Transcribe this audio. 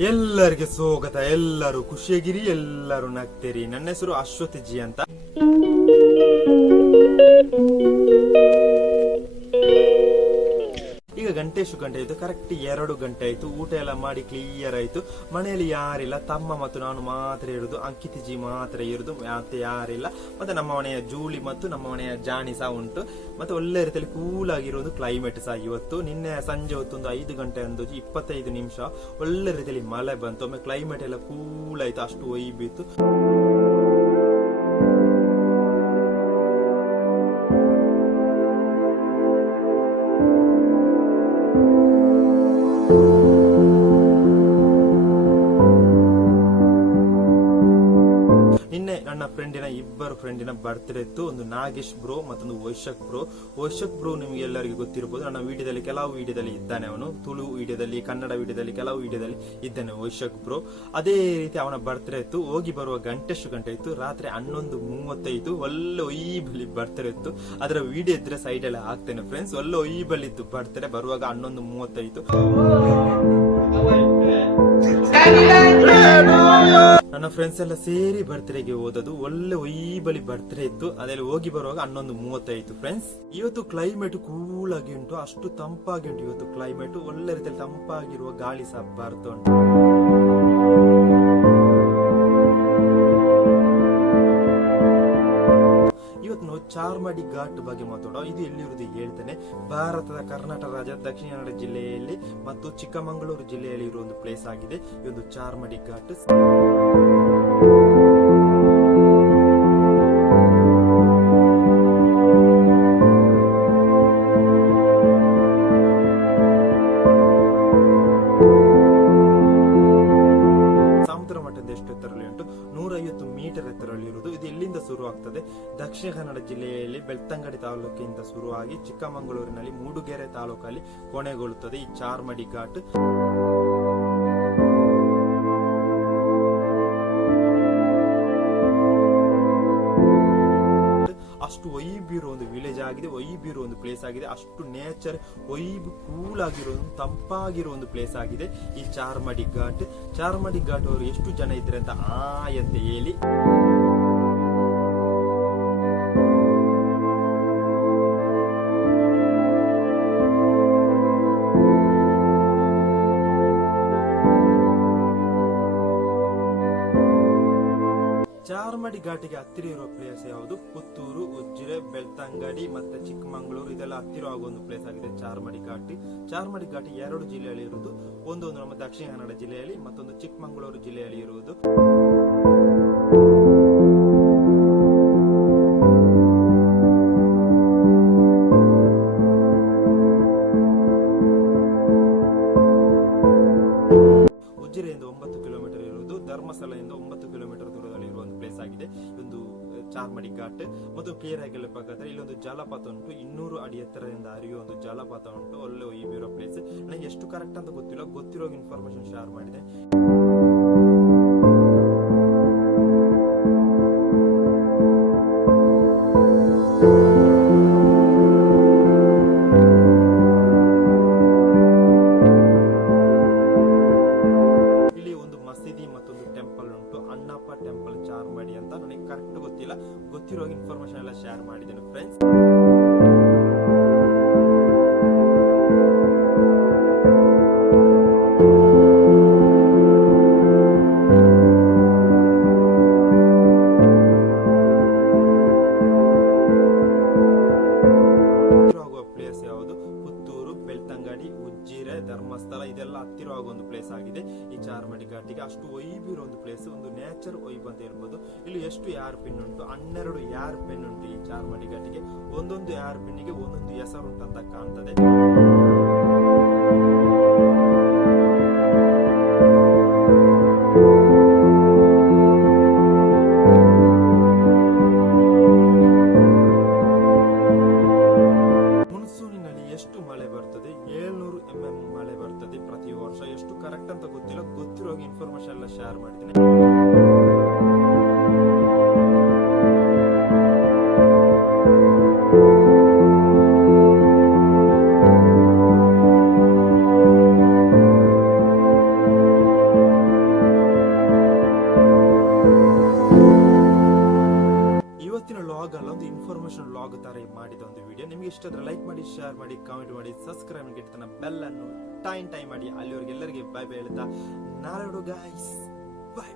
ಎಲ್ಲರಿಗೆ ಸ್ವಾಗತ ಎಲ್ಲರೂ ಖುಷಿಯಾಗಿರಿ ಎಲ್ಲರೂ ನಗ್ತೀರಿ. ನನ್ನ ಹೆಸರು ಅಶ್ವತಿ ಜಿ ಅಂತ. ಗಂಟೆ ಎಷ್ಟು ಗಂಟೆ ಆಯ್ತು. ಕರೆಕ್ಟ್ ಎರಡು ಗಂಟೆ ಆಯ್ತು. ಊಟ ಎಲ್ಲ ಮಾಡಿ ಕ್ಲಿಯರ್ ಆಯ್ತು. ಮನೆಯಲ್ಲಿ ಯಾರಿಲ್ಲ. ತಮ್ಮ ಮತ್ತು ನಾನು ಮಾತ್ರ ಇರುದು. ಅಂಕಿತ್ ಜಿ ಮಾತ್ರ ಇರುದು. ಮತ್ತೆ ಯಾರಿಲ್ಲ. ಮತ್ತೆ ನಮ್ಮ ಮನೆಯ ಜೂಲಿ ಮತ್ತು ನಮ್ಮ ಮನೆಯ ಜಾಣಿ ಸಹ ಉಂಟು. ಮತ್ತೆ ಒಳ್ಳೆ ರೀತಿಯಲ್ಲಿ ಕೂಲ್ ಆಗಿರೋದು ಕ್ಲೈಮೇಟ್ ಸಹ ಇವತ್ತು. ನಿನ್ನೆ ಸಂಜೆ ಹೊತ್ತೊಂದು ಐದು ಗಂಟೆ ಅಂದು ಇಪ್ಪತ್ತೈದು ನಿಮಿಷ ಒಳ್ಳೆ ರೀತಿಯಲ್ಲಿ ಮಳೆ ಬಂತು. ಒಮ್ಮೆ ಕ್ಲೈಮೇಟ್ ಎಲ್ಲ ಕೂಲ್ ಆಯ್ತು. ಅಷ್ಟು ಒಯ್ ಇಬ್ಬರು ಫ್ರೆಂಡಿನ ಬರ್ತ್ಡೇ ಇತ್ತು. ಒಂದು ನಾಗೇಶ್ ಬ್ರೋ ಮತ್ತೊಂದು ವೈಶಕ್ ಬ್ರೋ ವೈಶಕ್ ಬ್ರೋ ನಿಮ್ಗೆ ಎಲ್ಲರಿಗೂ ಗೊತ್ತಿರಬಹುದು ನನ್ನ ವಿಡಿಯೋದಲ್ಲಿ ಕೆಲವು ವಿಡಿಯೋದಲ್ಲಿ ಇದ್ದಾನೆ ಅವನು. ತುಳು ವಿಡಿಯೋದಲ್ಲಿ, ಕನ್ನಡ ವಿಡಿಯೋದಲ್ಲಿ ಕೆಲವು ವಿಡಿಯೋದಲ್ಲಿ ಇದ್ದಾನೆ ವೈಶಕ್ ಬ್ರೋ ಅದೇ ರೀತಿ ಅವನ ಬರ್ತ್ಡೇ ಇತ್ತು. ಹೋಗಿ ಬರುವ ಗಂಟೆಷ್ಟು ಗಂಟೆ ಇತ್ತು. ರಾತ್ರಿ ಹನ್ನೊಂದು ಮೂವತ್ತೈದು. ಒಳ್ಳೆ ಒಯ್ಬಲಿ ಬರ್ತ್ಡೇ ಇತ್ತು. ಅದರ ವಿಡಿಯೋ ಇದ್ರೆ ಸೈಡ್ ಅಲ್ಲಿ ಹಾಕ್ತೇನೆ ಫ್ರೆಂಡ್ಸ್ ಒಳ್ಳೆ ಇತ್ತು ಬರ್ತ್ಡೇ ಬರುವಾಗ ಹನ್ನೊಂದು ಮೂವತ್ತೈದು. ನನ್ನ ಫ್ರೆಂಡ್ಸ್ ಎಲ್ಲ ಸೇರಿ ಬರ್ತ್ಡೇಗೆ ಹೋದದು ಒಳ್ಳೆ ಒಯ್ಬಲಿ ಬರ್ತ್ಡೇ ಇತ್ತು. ಅದೆಲ್ಲ ಹೋಗಿ ಬರುವಾಗ ಹನ್ನೊಂದು ಮೂವತ್ತೈದು ಫ್ರೆಂಡ್ಸ್ ಇವತ್ತು ಕ್ಲೈಮೇಟ್ ಕೂಲ್ ಆಗಿ ಉಂಟು, ಅಷ್ಟು ತಂಪಾಗಿ ಉಂಟು ಇವತ್ತು ಕ್ಲೈಮೇಟ್ ಒಳ್ಳೆ ರೀತಿಯಲ್ಲಿ ತಂಪಾಗಿರುವ ಗಾಳಿ ಸಹ ಬರ್ತು ಉಂಟು. ಚಾರ್ಮಾಡಿ ಘಾಟ್ ಬಗ್ಗೆ ಮಾತಾಡೋ ಇದು ಎಲ್ಲಿರುವುದು ಹೇಳ್ತೇನೆ. ಭಾರತದ ಕರ್ನಾಟಕ ರಾಜ್ಯ, ದಕ್ಷಿಣ ಕನ್ನಡ ಜಿಲ್ಲೆಯಲ್ಲಿ ಮತ್ತು ಚಿಕ್ಕಮಗಳೂರು ಜಿಲ್ಲೆಯಲ್ಲಿ ಇರುವ ಒಂದು ಪ್ಲೇಸ್ ಆಗಿದೆ. ಈ ಒಂದು ಚಾರ್ಮಡಿ ಘಾಟ್. ಸಮುದ್ರ ಮಟ್ಟದ ಎಷ್ಟು ಎತ್ತರಲ್ಲಿ ಉಂಟು. ನೂರೈವತ್ತು ಮೀಟರ್ ಎತ್ತರಲ್ಲಿ ಇರುವುದು. ಇದು ಎಲ್ಲಿಂದ ಶುರು ಆಗ್ತದೆ ದಕ್ಷಿಣ ಕನ್ನಡ ಜಿಲ್ಲೆಯಲ್ಲಿ ಬೆಳ್ತಂಗಡಿ ತಾಲೂಕಿನಿಂದ ಶುರುವಾಗಿ ಚಿಕ್ಕಮಗಳೂರಿನಲ್ಲಿ ಮೂಡುಗೆರೆ ತಾಲೂಕಲ್ಲಿ ಕೊನೆಗೊಳ್ಳುತ್ತದೆ ಈ ಚಾರ್ಮಡಿ ಘಾಟ್. ಅಷ್ಟು ಒಯ್ಬಿರೋ ಒಂದು ವಿಲೇಜ್ ಆಗಿದೆ, ಒಯ್ಬಿರೋ ಒಂದು ಪ್ಲೇಸ್ ಆಗಿದೆ, ಅಷ್ಟು ನೇಚರ್ ವೈಬ್ ಕೂಲ್ ಆಗಿರೋ ಒಂದು, ತಂಪಾಗಿರೋ ಒಂದು ಪ್ಲೇಸ್ ಆಗಿದೆ ಈ ಚಾರ್ಮಡಿ ಘಾಟ್. ಚಾರ್ಮಡಿ ಘಾಟ್ ಅವರು ಎಷ್ಟು ಜನ ಇದ್ರೆ ಅಂತ ಆ ಅಂತ ಹೇಳಿ. ಚಾರ್ಮಡಿ ಘಾಟಿಗೆ ಹತ್ತಿರ ಇರೋ ಪ್ಲೇಸ್ ಯಾವುದು? ಪುತ್ತೂರು, ಉಜ್ಜಿರೆ, ಬೆಳ್ತಂಗಡಿ ಮತ್ತೆ ಚಿಕ್ಕಮಗಳೂರು. ಇದೆಲ್ಲ ಹತ್ತಿರ ಆಗುವ ಒಂದು ಪ್ಲೇಸ್ ಆಗಿದೆ ಚಾರ್ಮಡಿ ಘಾಟಿ. ಚಾರ್ಮಡಿ ಘಾಟಿ ಎರಡು ಜಿಲ್ಲೆಯಲ್ಲಿ ಇರುವುದು. ಒಂದು ನಮ್ಮ ದಕ್ಷಿಣ ಕನ್ನಡ ಜಿಲ್ಲೆಯಲ್ಲಿ, ಮತ್ತೊಂದು ಚಿಕ್ಕಮಗಳೂರು ಜಿಲ್ಲೆಯಲ್ಲಿ ಇರುವುದು. ಉಜ್ಜಿರೆಯಿಂದ ಒಂಬತ್ತು ಕಿಲೋಮೀಟರ್ ಧರ್ಮಸ್ಥಳದಿಂದ ಒಂಬತ್ತು ಕಿಲೋಮೀಟರ್ ದೂರದಲ್ಲಿ ಇರುವ ಒಂದು ಪ್ಲೇಸ್ ಆಗಿದೆ. ಒಂದು ಚಾರ್ಮಡಿ ಘಾಟ್. ಮತ್ತು ಕ್ಲಿಯರ್ ಆಗಿ ಹೇಳಬೇಕಾದ್ರೆ ಇಲ್ಲೊಂದು ಜಲಪಾತ ಉಂಟು. ಇನ್ನೂರು ಅಡಿ ಎತ್ತರದಿಂದ ಹರಿಯುವ ಒಂದು ಜಲಪಾತ ಉಂಟು. ಅಲ್ಲೇ ಈ ಪ್ಲೇಸ್ ನನಗೆ ಎಷ್ಟು ಕರೆಕ್ಟ್ ಅಂತ ಗೊತ್ತಿಲ್ಲ. ಗೊತ್ತಿರೋ ಇನ್ಫಾರ್ಮೇಶನ್ ಶೇರ್ ಮಾಡಿದೆ. ಒಂದು ಪ್ಲೇಸ್ ಆಗಿದೆ. ಈ ಚಾರ್ಮಡಿ ಘಾಟಿಗೆ ಅಷ್ಟು ಒಯ್ಬಿರೋ ಒಂದು ಪ್ಲೇಸ್ ಒಂದು ನೇಚರ್ ವೈಬ್ ಅಂತ ಹೇಳ್ಬೋದು. ಇಲ್ಲಿ ಎಷ್ಟು ಯಾರ್ ಪಿನ್ ಉಂಟು? ಹನ್ನೆರಡು ಯಾರ್ ಪೆನ್ ಉಂಟು ಈ ಚಾರ್ಮಡಿ ಘಾಟಿಗೆ? ಒಂದೊಂದು ಯಾರ್ ಪಿನ್ನಿಗೆ ಒಂದೊಂದು ಹೆಸರು ಉಂಟಂತ ಕಾಣ್ತದೆ. ಕರೆಕ್ಟ್ ಅಂತ ಗೊತ್ತಿಲ್ಲ ಗೊತ್ತಿರೋ ಇನ್ಫಾರ್ಮೇಶನ್ ಎಲ್ಲ ಶೇರ್ ಮಾಡ್ತೀನಿ. ಇವತ್ತಿನ ಲಾಗ್ ಅಲ್ಲ ಲಾಗ್ ತರ ಮಾಡಿದ ಒಂದು ವಿಡಿಯೋ ನಿಮ್ಗೆ ಇಷ್ಟ ಲೈಕ್ ಮಾಡಿ ಶೇರ್ ಮಾಡಿ ಕಾಮೆಂಟ್ ಮಾಡಿ ಸಬ್ಸ್ಕ್ರೈಬ್ ಬೆಲ್ ಅನ್ನು ಟೈಮ್ ಟೈಮ್ ಮಾಡಿ ಅಲ್ಲಿವರೆಗೆಲ್ಲರಿಗೆ ಬಾಯ್ ಬಾಯ್ ಹೇಳ್ತಾ ನಾಳೆ ಗಾಯ್ಸ್ ಬಾಯ್